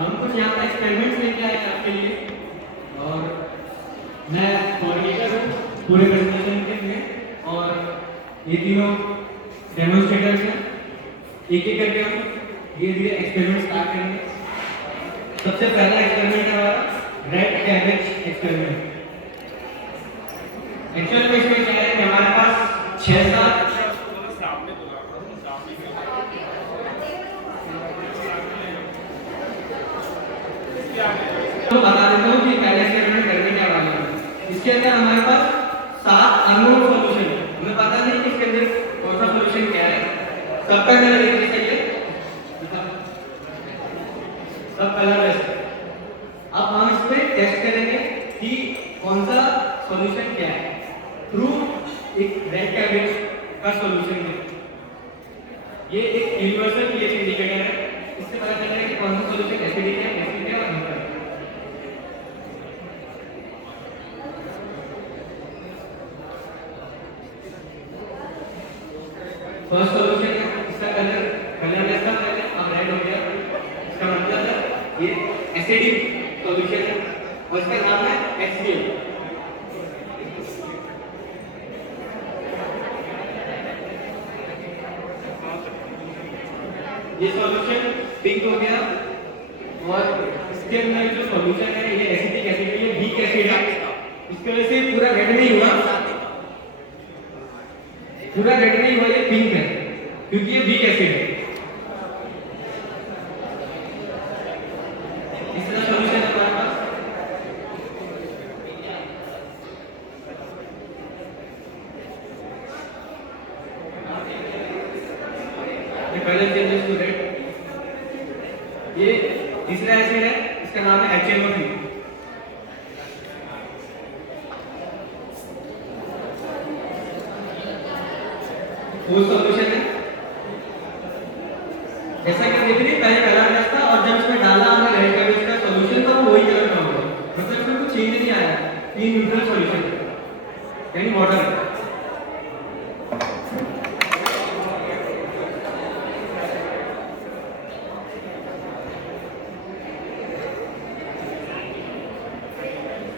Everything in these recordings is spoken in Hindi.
हम कुछ यहाँ पर एक्सपेरिमेंट्स लेके आए हैं आपके लिए और मैं कोऑर्डिनेटर हूँ पूरे प्रेजेंटेशन के लिए और ये तीनों डेमोन्स्ट्रेटर्स हैं। एक एक करके हम धीरे धीरे एक्सपेरिमेंट स्टार्ट करेंगे। सबसे पहला एक्सपेरिमेंट है हमारा रेड कैबेज एक्सपेरिमेंट। एक्चुअल में इसमें क्या है कि हमारे पास 6-7 तो बता देता हूँ कि पहले एक्सपेरिमेंट करने क्या वाले हैं। इसके अंदर हमारे पास 7 अननोन सॉल्यूशन है। हमें पता नहीं कि इसके अंदर कौन सा सॉल्यूशन क्या है। सबका कलर एक जैसा है, सब कलर ऐसे। अब हम इस पे टेस्ट करेंगे कि कौन सा सॉल्यूशन क्या है थ्रू एक रेड कैबेज का सॉल्यूशन है। ये एक यूनिवर्सल पीएच इंडिकेटर है। इससे पता चल रहा है कि कौन सा सॉल्यूशन एसिडिक है, बेसिक है और न्यूट्रल है। फर्स्ट सॉल्यूशन है, इसका कलरलेस था पहले, अब रेड हो गया। इसका मतलब है ये एसिडिक सॉल्यूशन है और इसका नाम है HCl। ये सॉल्यूशन पिंक हो गया और इसके अंदर जो सॉल्यूशन है ये एसिटिक एसिड है, ये वीक एसिड है। इसकी वजह से पूरा रेड नहीं हुआ, पूरा रेड नहीं हुआ, ये पिंक है क्योंकि ये वीक एसिड है। तीसरा सॉल्यूशन है हमारे पास ये कलर चेंजेस टू रेड। ये तीसरा एसिड है, इसका नाम है HNO3। वो सॉल्यूशन है, जैसा कि देख रहे पहले कलरलेस था और जब इसमें डाला हमने रेड कैबेज का सॉल्यूशन तो वही कलर का होगा, मतलब इसमें कुछ चेंज नहीं आया। ये न्यूट्रल सॉल्यूशन है यानी वाटर है।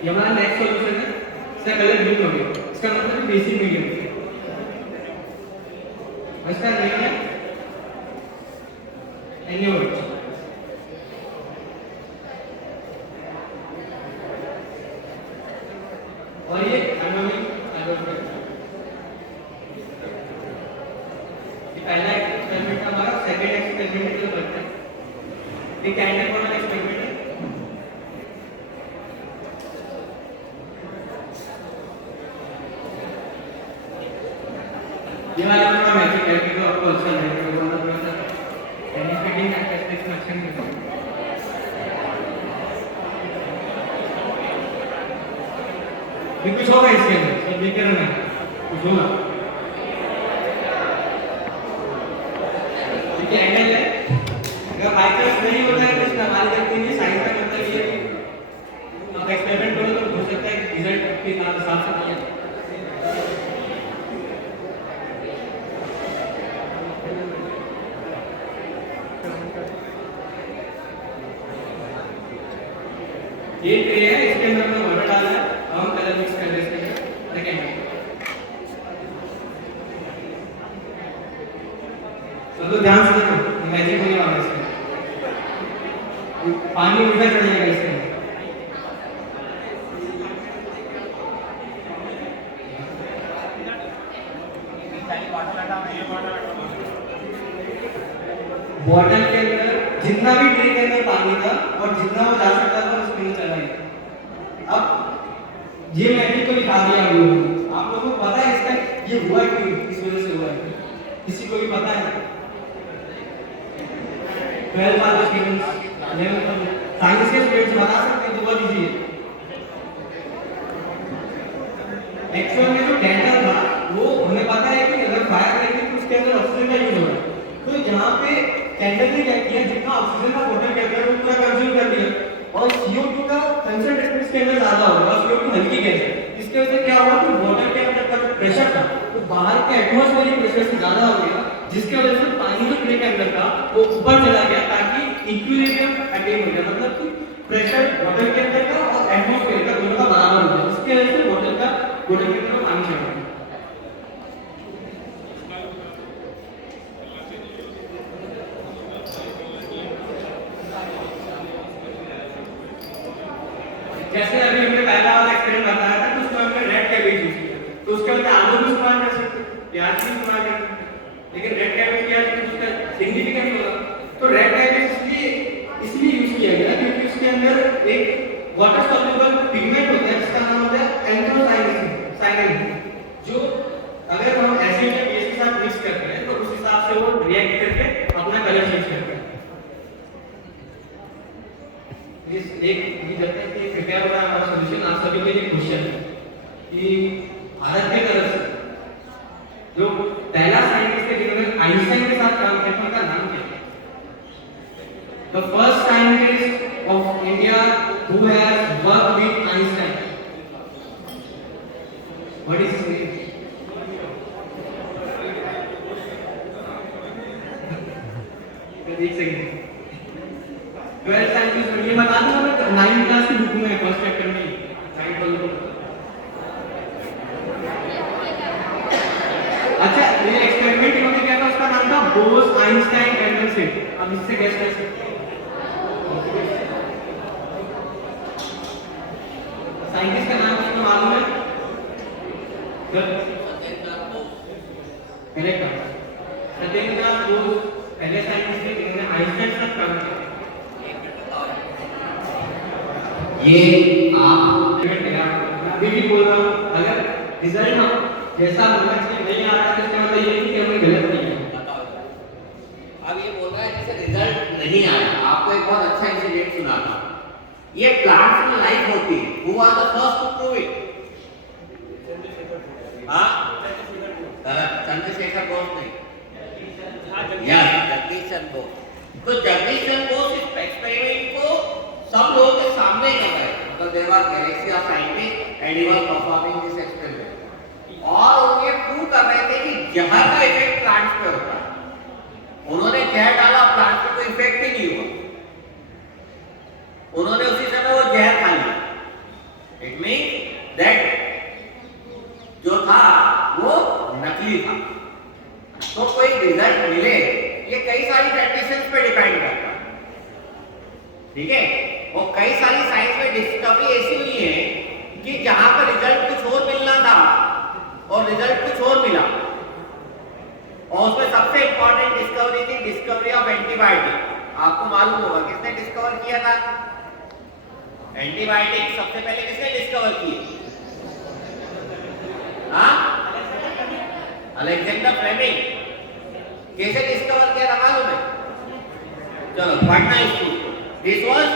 ये हमारा नेक्स्ट सॉल्यूशन है, इसका कलर ग्रीन हो गया, इसका मतलब बेसिक मीडियम। इसका नेम है NaOH। और ये अमोनियम हाइड्रोक्साइड। ये पहला एक्सपेरिमेंट हमारा, सेकंड एक्सपेरिमेंट जो करते हैं ये कैंडल वाला एक्सपेरिमेंट है। ये वाला थोड़ा मैजिक है क्योंकि आपको अच्छा लगेगा, वो थोड़ा सा बेनिफिटिंग कैरेक्टरिस्टिक्स में अच्छा नहीं है। ये कुछ होगा इसके अंदर, सब देख कर रहना कुछ होगा। देखिए एंगल है, अगर बाइकर्स नहीं होता है तो इस्तेमाल करते हैं। साइंस का मतलब ये है कि आप एक्सपेरिमेंट करो तो हो सकता है रिजल्ट के हिसाब से नहीं आए। ये ट्रे है, इसके अंदर हमने वाटर डाला है, हम कलर मिक्स कर रहे हैं इसके अंदर। सेकंड सब लोग ध्यान से देखो, मैजिक होने वाला है इसमें। पानी उल्टा चढ़ जाएगा इसके अंदर। बॉटल के अंदर जितना भी ट्रे के अंदर पानी था और जितना वो जा सकता था उसमें ही चला गया। अब ये मैजिक को दिखा दिया हम लोगों ने। आप लोगों को पता है इसका ये हुआ क्यों, किस वजह से हुआ है, किसी को भी पता है? 12 वाले स्टूडेंट्स, साइंस के स्टूडेंट्स बता सकते हैं तो बोल दीजिए। एक्चुअल में जो कैंडल था वो हमें पता है कि अगर फायर करेंगे तो उसके अंदर ऑक्सीजन का यूज होगा। तो यहाँ पे कैंडल ने क्या किया, जितना ऑक्सीजन का बोतल के अंदर वो पूरा कंज्यूम कर लिया और CO2 का कंसंट्रेशन इसके अंदर ज्यादा होगा। CO2 हल्की गैस है, इसके वजह से क्या हुआ कि बोतल के अंदर का जो प्रेशर था वो बाहर के एटमॉस्फेरिक प्रेशर से ज्यादा हो गया, जिसकी वजह से पानी जो ट्रे के अंदर था वो ऊपर चला गया ताकि इक्विलिब्रियम अटेन हो गया, मतलब कि प्रेशर बॉटल के अंदर का और एटमॉस्फेयर का दोनों का बराबर हो गया, जिसकी वजह से बॉटल के अंदर पानी चढ़ गया। जैसे अभी हमने पहला वाला एक्सपेरिमेंट बताया था, तो उसमें हमने रेड कैबेज यूज किया, तो उसके अंदर आलू भी इस्तेमाल कर सकते हैं, प्याज भी इस्तेमाल कर सकते हैं, लेकिन रेड कैबेज किया तो उसका सिग्निफिकेंट होगा। तो रेड कैबेज इसलिए यूज किया गया क्योंकि उसके अंदर एक वाटर सॉल्युबल पिगमेंट होता है जिसका नाम होता है एंथ्रोसायनिन, जो अगर हम एसिड या बेस के साथ मिक्स करते हैं तो उस हिसाब से वो रिएक्ट करके अपना कलर चेंज करता है। इस एक ये जब तक ये प्रिपेयर हो रहा है हमारा सॉल्यूशन, आप सभी के लिए क्वेश्चन है कि भारत की तरफ से जो पहला साइंटिस्ट है जिन्होंने आइंस्टाइन के साथ काम किया था, उनका नाम क्या है? The first scientist of India who has worked with Einstein, what is his name? एक सेकंड, 12 साइंटिस्ट ये बता दूं मैं 9th क्लास की बुक में फर्स्ट चैप्टर में साइंस वालों। अच्छा, ये एक्सपेरिमेंट इन्होंने किया था, उसका नाम था बोस आइंस्टाइन कंडेंसेट। अब इससे गैस कर सकते हैं साइंटिस्ट का नाम किसको मालूम है? करेक्ट, सत्येंद्रनाथ बोस पहले साइंटिस्ट थे जिन्होंने आइंस्टाइन के साथ काम किया। ये आप अभी भी बोल रहा हूँ, अगर रिजल्ट हम जैसा होना चाहिए नहीं आ रहा तो इसका मतलब ये नहीं कि हमें गलत नहीं है। अब ये बोल रहा है जैसे रिजल्ट नहीं आया, आपको एक बहुत अच्छा इंसिडेंट सुनाता हूँ। ये प्लांट्स में लाइफ होती है, who was the first to prove it? हाँ, चंद्रशेखर बोस नहीं, जगदीश चंद्र बोस। तो जगदीश चंद्र बोस इस एक्सपेरिमेंट को सब लोगों के सामने कर रहे हैं, मतलब there were galaxy of scientist and he was performing this experiment, और वो ये प्रूव कर रहे थे कि जहर का इफेक्ट प्लांट्स पे होता है। उन्होंने जहर डाला, प्लांट पे कोई इफेक्ट ही नहीं हुआ, उन्होंने उसी समय वो जहर खा लिया। इट मींस दैट जो था वो नकली था। तो कोई रिजल्ट मिले, ये कई सारी कंडीशंस पे डिपेंड करता है, ठीक है। और कई सारी साइंस में डिस्कवरी ऐसी हुई है कि जहां पर रिजल्ट कुछ और मिलना था और रिजल्ट कुछ और मिला। और उसमें सबसे इंपॉर्टेंट डिस्कवरी थी डिस्कवरी ऑफ एंटीबायोटिक। आपको मालूम होगा किसने डिस्कवर किया था एंटीबायोटिक? सबसे पहले किसने डिस्कवर किए? हाँ, अलेक्जेंडर फ्लेमिंग। कैसे डिस्कवर किया था मालूम है? चलो पढ़ना इसको। This was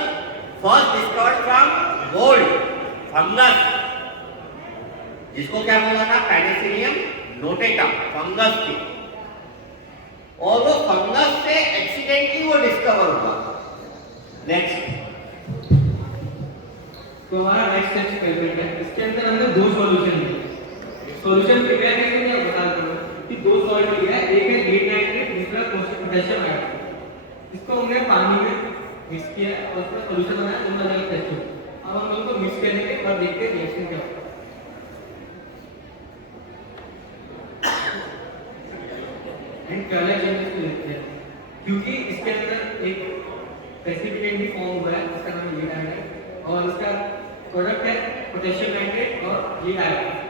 first discovered from mould, fungus, जिसको क्या बोला था? पेनिसिलियम नोटेटम, फंगस थी। और वो फंगस से एक्सीडेंटली वो डिस्कवर हुआ। नेक्स्ट, तो हमारा नेक्स्ट एक्सपेरिमेंट है, इसके अंदर हमने दो सॉल्यूशन लिए। सॉल्यूशन प्रिपेयर करके मैं बता दूंगा कि दो सॉल्ट लिया है, एक है लीड नाइट्रेट, दूसरा पोटेशियम नाइट्रेट। इसको हमने पानी में मिक्स किया और उसका सॉल्यूशन बनाया, दोनों अलग टेस्ट हो। अब हम इनको मिक्स करेंगे और देखते हैं रिएक्शन क्या होता है। एंड कलर चेंजेस को देखते हैं, क्योंकि इसके अंदर एक प्रेसिपिटेट भी फॉर्म हुआ है, उसका नाम लीड नाइट्रेट, और इसका प्रोडक्ट है पोटेशियम नाइट्रेट और लीड नाइट्रेट।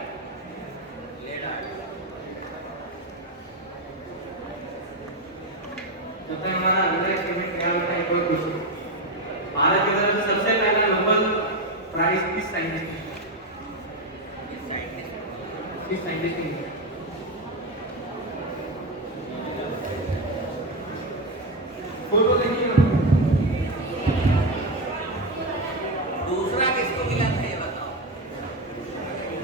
जब तक हमारा अगला एक्सपेरिमेंट तैयार होता है, कोई क्वेश्चन? भारत की तरफ से सबसे पहला नोबेल प्राइज किस साइंटिस्ट ने? किस साइंटिस्ट ने? फोटो देखिए। दूसरा किसको मिला था ये बताओ?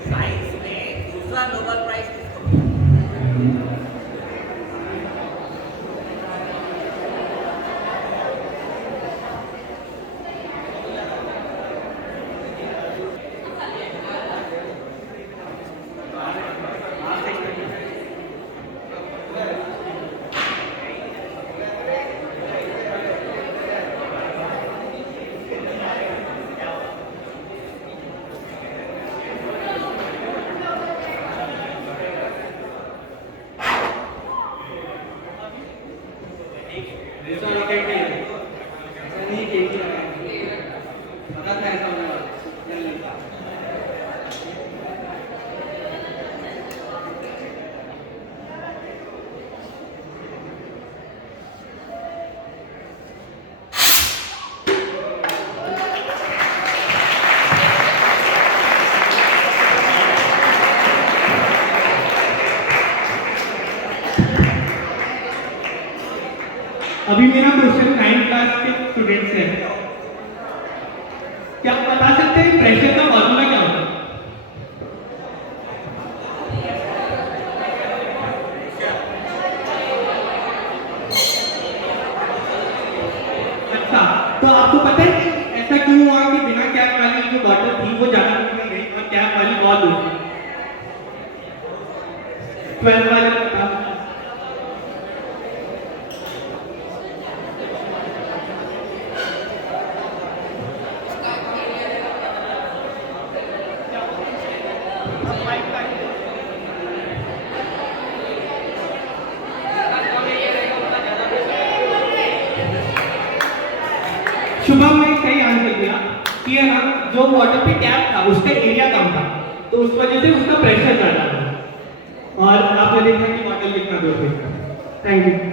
साइंस में दूसरा नोबेल प्राइज किसको मिला? मेरा क्वेश्चन 9th क्लास के स्टूडेंट से है। क्या आप बता सकते हैं प्रेशर का फॉर्मूला क्या होता है? अच्छा, तो आपको पता है कि ऐसा क्यों हुआ कि बिना कैप वाली जो बॉटल थी वो ज्यादा निकल गई और कैप वाली बहुत हो गई? 12 वाले बता। शुभम ने सही आंसर दिया कि है ना, जो वाटर पे कैप था उसका एरिया कम था, तो उस वजह से उसका प्रेशर ज्यादा था। और आपने देखा कि बॉटल कितना दूर थी। Thank you.